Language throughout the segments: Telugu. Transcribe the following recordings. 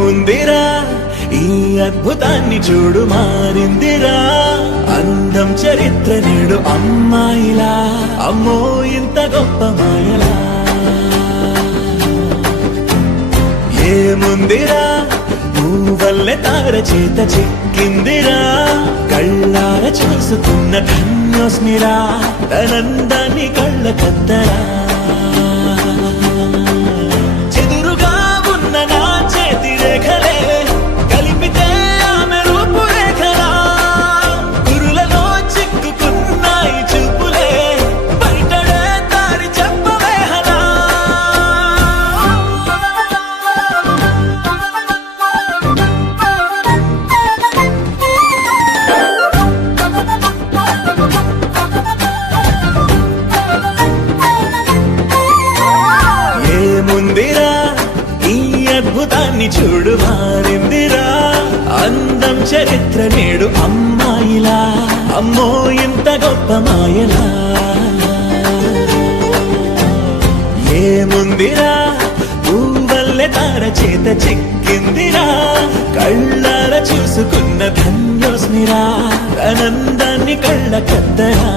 ఏముందిరా ఈ అద్భుతాన్ని చూడు మారిందిరా అందం చరిత్ర నేడు అమ్మాయిలా అమ్మో ఇంత గొప్ప మాయలా ఏముందిరా నువ్వల్లే తార చేత చిక్కిందిరా కళ్ళార చూసుకున్న ధన్యోస్మిరా తనందాన్ని కళ్ళ కద్దరా చెదురుగా ఉన్న నా చేతి రేఖలే కలిపితే ఆమె రూపురేఖలా గురులలో చిక్కుకున్నాయి చూపులే బయటడే దారి చెప్పవేహలా ఏముందిరా ఈ అద్భుతాన్ని చూడు మారిందిరా అందం చరిత్ర నేడు అమ్మాయిలా అమ్మో ఇంత గొప్ప మాయలా ఏముందిరా పువ్వల్లే తార చేత చిక్కిందిరా కళ్ళార చూసుకున్న ధన్యోస్మిరా ఆనందాన్ని కళ్ళ కద్దరా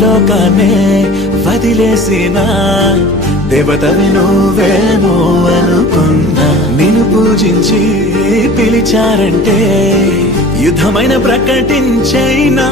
లోకాన్నే వదిలేసిన దేవతవి నువ్వేమో అనుకున్నా నిన్ను పూజించి పిలిచారంటే యుద్ధమైన ప్రకటించైనా